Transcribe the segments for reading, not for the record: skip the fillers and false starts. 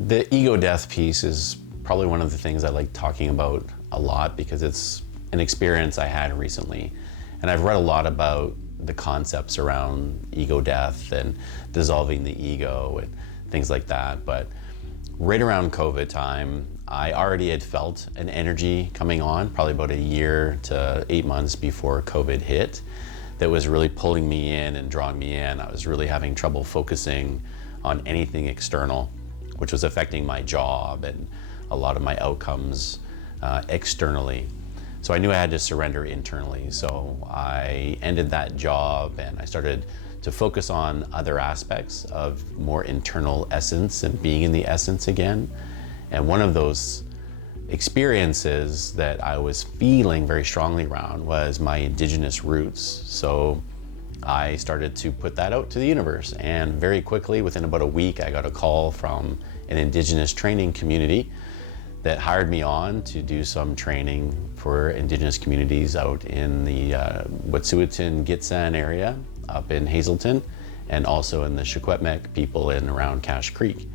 The ego death piece is probably one of the things I like talking about a lot because it's an experience I had recently. And I've read a lot about the concepts around ego death and dissolving the ego and things like that. But right around COVID time, I already had felt an energy coming on, probably about a year to 8 months before COVID hit, that was really pulling me in and drawing me in. I was really having trouble focusing on anything external, which was affecting my job and a lot of my outcomes externally. So I knew I had to surrender internally. So I ended that job and I started to focus on other aspects of more internal essence and being in the essence again. And one of those experiences that I was feeling very strongly around was my Indigenous roots. So I started to put that out to the universe, and very quickly, within about a week, I got a call from an Indigenous training community that hired me on to do some training for Indigenous communities out in the Wet'suwet'en-Gitxsan area up in Hazelton, and also in the Secwepemc people in around Cache Creek.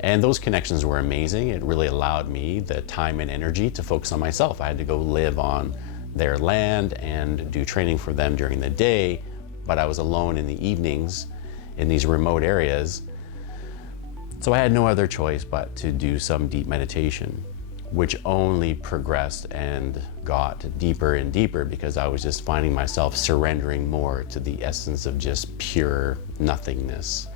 And those connections were amazing. It really allowed me the time and energy to focus on myself. I had to go live on their land and do training for them during the day, but I was alone in the evenings in these remote areas. So I had no other choice but to do some deep meditation, which only progressed and got deeper and deeper because I was just finding myself surrendering more to the essence of just pure nothingness.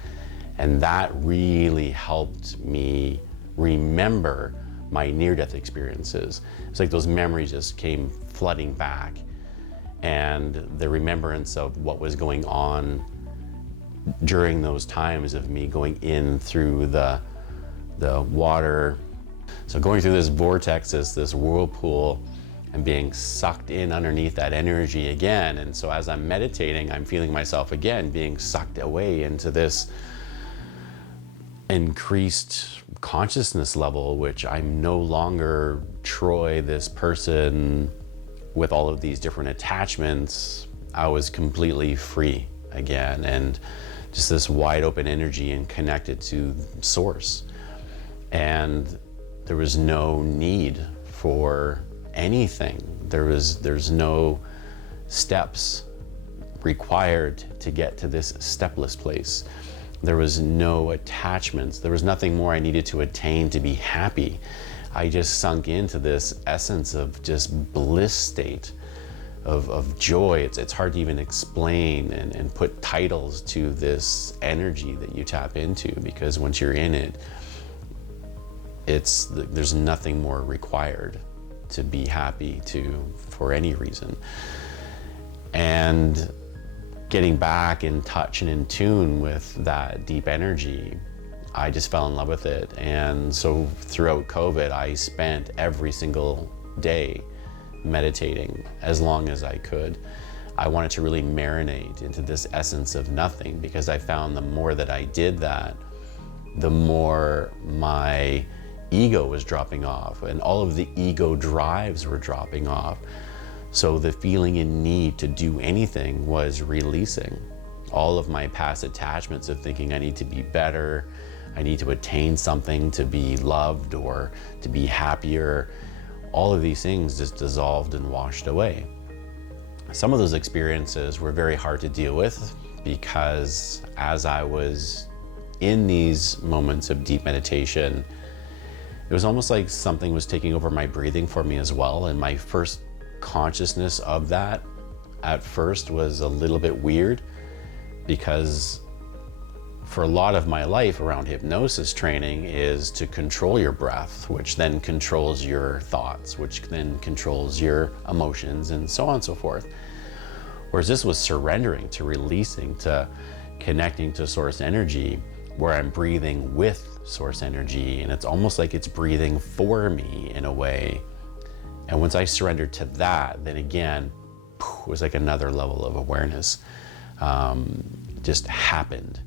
And that really helped me remember my near-death experiences. It's like those memories just came flooding back, and the remembrance of what was going on during those times of me going in through the water. So going through this vortex, this whirlpool, and being sucked in underneath that energy again. And so as I'm meditating, I'm feeling myself again being sucked away into this increased consciousness level, which I'm no longer Troy, this person with all of these different attachments. I was completely free again, and just this wide open energy and connected to source. And there was no need for anything. There's no steps required to get to this stepless place. There was no attachments. There was nothing more I needed to attain to be happy. I just sunk into this essence of just bliss state of joy. It's hard to even explain and put titles to this energy that you tap into, because once you're in it, there's nothing more required to be happy for any reason. And getting back in touch and in tune with that deep energy, I just fell in love with it. And so throughout COVID, I spent every single day meditating as long as I could. I wanted to really marinate into this essence of nothing, because I found the more that I did that, the more my ego was dropping off and all of the ego drives were dropping off. So the feeling in need to do anything was releasing. All of my past attachments of thinking I need to be better, I need to attain something to be loved or to be happier, all of these things just dissolved and washed away. Some of those experiences were very hard to deal with, because as I was in these moments of deep meditation, it was almost like something was taking over my breathing for me as well. And my first consciousness of that at first was a little bit weird, because for a lot of my life around hypnosis training is to control your breath, which then controls your thoughts, which then controls your emotions, and so on and so forth. Whereas this was surrendering, to releasing, to connecting to source energy, where I'm breathing with source energy, and it's almost like it's breathing for me in a way. And once I surrendered to that, then again, it was like another level of awareness just happened.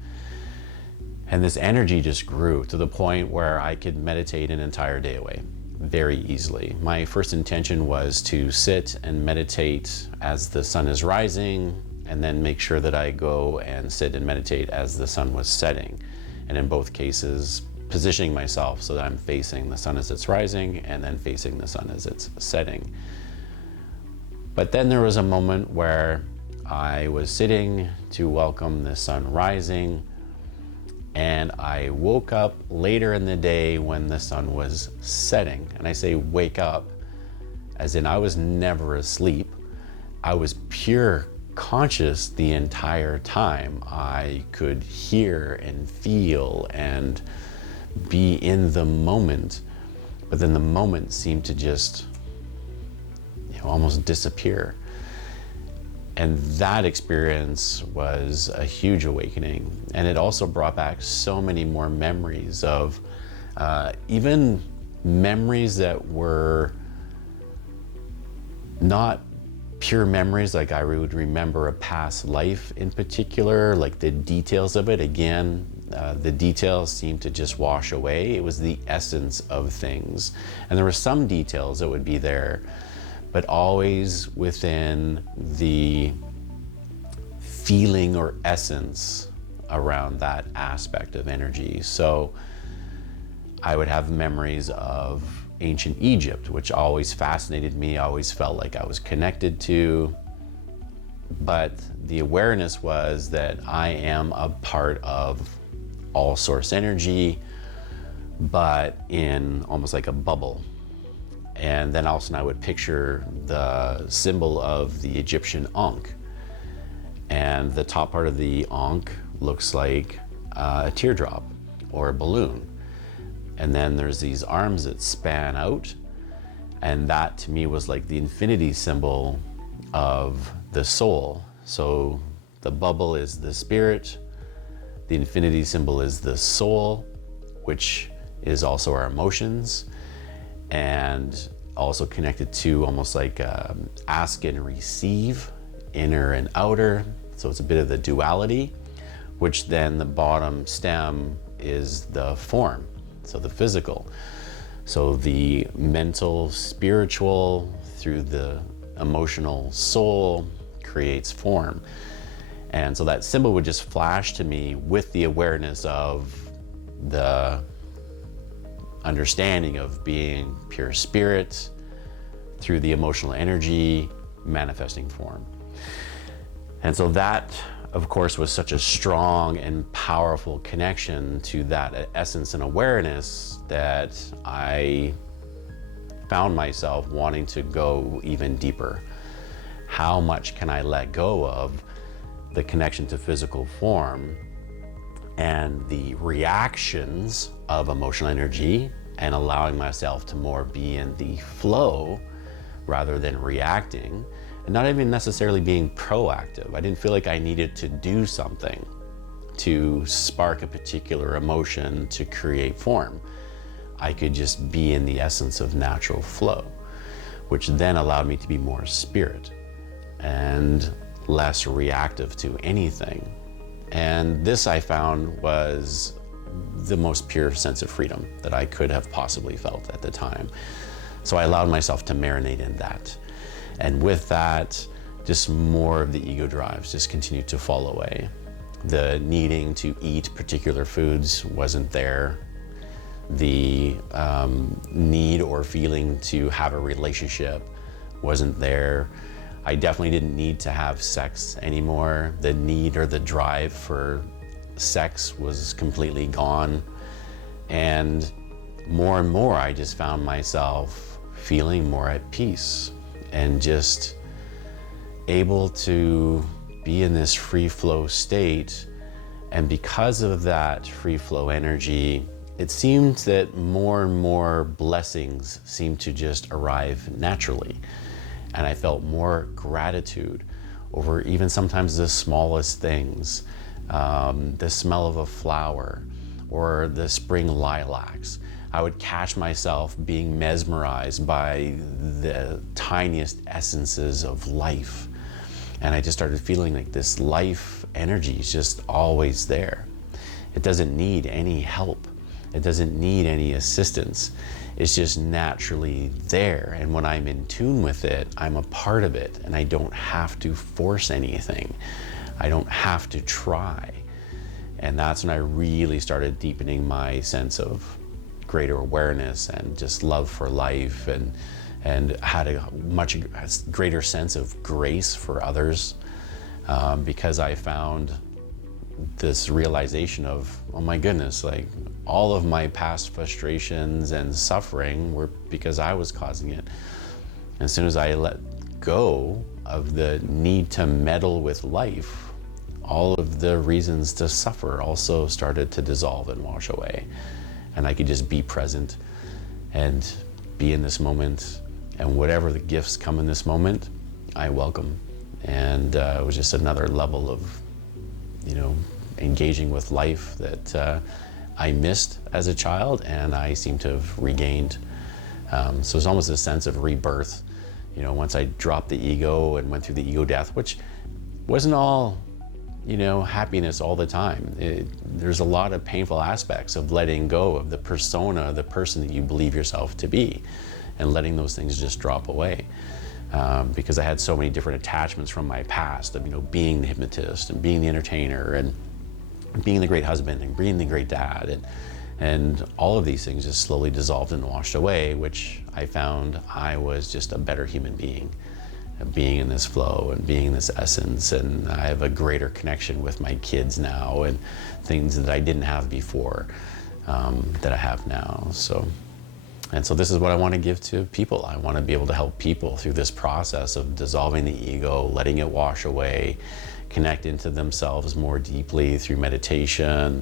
And this energy just grew to the point where I could meditate an entire day away very easily. My first intention was to sit and meditate as the sun is rising, and then make sure that I go and sit and meditate as the sun was setting. And in both cases, positioning myself so that I'm facing the sun as it's rising and then facing the sun as it's setting. But then there was a moment where I was sitting to welcome the sun rising, and I woke up later in the day when the sun was setting. And I say wake up as in I was never asleep. I was pure conscious the entire time. I could hear and feel and be in the moment, but then the moment seemed to just almost disappear. And that experience was a huge awakening. And it also brought back so many more memories of even memories that were not pure memories, like I would remember a past life in particular, like the details of it. Again, the details seemed to just wash away. It was the essence of things. And there were some details that would be there, but always within the feeling or essence around that aspect of energy. So I would have memories of ancient Egypt, which always fascinated me, always felt like I was connected to. But the awareness was that I am a part of all source energy, but in almost like a bubble. And then also I would picture the symbol of the Egyptian Ankh. And the top part of the Ankh looks like a teardrop or a balloon. And then there's these arms that span out. And that to me was like the infinity symbol of the soul. So the bubble is the spirit. The infinity symbol is the soul, which is also our emotions. And also connected to almost like ask and receive, inner and outer. So it's a bit of the duality, which then the bottom stem is the form, so the physical. So the mental, spiritual, through the emotional soul creates form. And so that symbol would just flash to me with the awareness of the understanding of being pure spirit through the emotional energy manifesting form. And so that, of course, was such a strong and powerful connection to that essence and awareness that I found myself wanting to go even deeper. How much can I let go of the connection to physical form and the reactions of emotional energy, and allowing myself to more be in the flow rather than reacting, and not even necessarily being proactive. I didn't feel like I needed to do something to spark a particular emotion to create form. I could just be in the essence of natural flow, which then allowed me to be more spirit and less reactive to anything. And this I found was the most pure sense of freedom that I could have possibly felt at the time. So I allowed myself to marinate in that. And with that, just more of the ego drives just continued to fall away. The needing to eat particular foods wasn't there. The need or feeling to have a relationship wasn't there. I definitely didn't need to have sex anymore. The need or the drive for sex was completely gone. And more, I just found myself feeling more at peace and just able to be in this free flow state. And because of that free flow energy, it seemed that more and more blessings seemed to just arrive naturally. And I felt more gratitude over even sometimes the smallest things, the smell of a flower or the spring lilacs. I would catch myself being mesmerized by the tiniest essences of life. And I just started feeling like this life energy is just always there. It doesn't need any help. It doesn't need any assistance. It's just naturally there. And when I'm in tune with it, I'm a part of it, and I don't have to force anything. I don't have to try. And that's when I really started deepening my sense of greater awareness and just love for life, and had a much greater sense of grace for others, because I found this realization of, oh my goodness, like all of my past frustrations and suffering were because I was causing it. And as soon as I let go of the need to meddle with life, all of the reasons to suffer also started to dissolve and wash away. And I could just be present and be in this moment, and whatever the gifts come in this moment, I welcome. And it was just another level of, engaging with life that I missed as a child, and I seem to have regained. So it's almost a sense of rebirth, once I dropped the ego and went through the ego death, which wasn't all, happiness all the time. There's a lot of painful aspects of letting go of the persona, the person that you believe yourself to be, and letting those things just drop away. Because I had so many different attachments from my past of, being the hypnotist and being the entertainer and being the great husband and being the great dad, and all of these things just slowly dissolved and washed away, which I found I was just a better human being in this flow and being in this essence. And I have a greater connection with my kids now, and things that I didn't have before, that I have now. So this is what I want to give to people. I want to be able to help people through this process of dissolving the ego, letting it wash away, connect into themselves more deeply through meditation,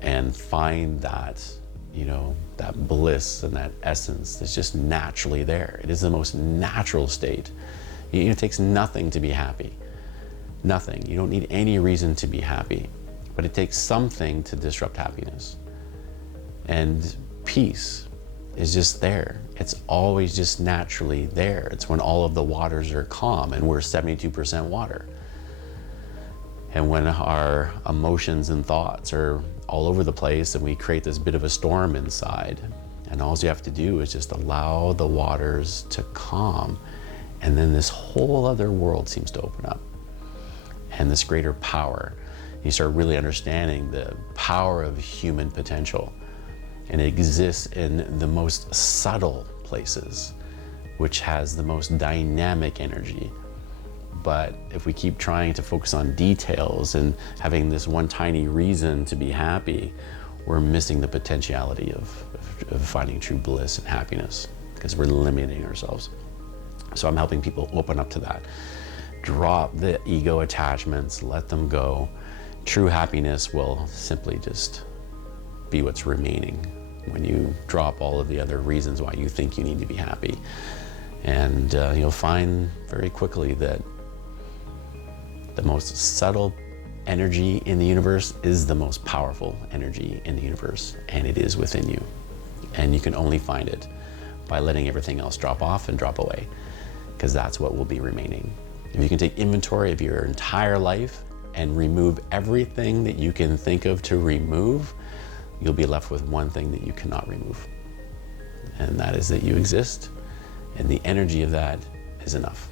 and find that, that bliss and that essence that's just naturally there. It is the most natural state. It takes nothing to be happy. Nothing. You don't need any reason to be happy, but it takes something to disrupt happiness. And peace is just there. It's always just naturally there. It's when all of the waters are calm, and we're 72% water. And when our emotions and thoughts are all over the place and we create this bit of a storm inside, and all you have to do is just allow the waters to calm, and then this whole other world seems to open up, and this greater power. You start really understanding the power of human potential, and it exists in the most subtle places, which has the most dynamic energy. But if we keep trying to focus on details and having this one tiny reason to be happy, we're missing the potentiality of finding true bliss and happiness, because we're limiting ourselves. So I'm helping people open up to that. Drop the ego attachments, let them go. True happiness will simply just be what's remaining when you drop all of the other reasons why you think you need to be happy. And you'll find very quickly that the most subtle energy in the universe is the most powerful energy in the universe, and it is within you. And you can only find it by letting everything else drop off and drop away, because that's what will be remaining. If you can take inventory of your entire life and remove everything that you can think of to remove, you'll be left with one thing that you cannot remove. And that is that you exist, and the energy of that is enough.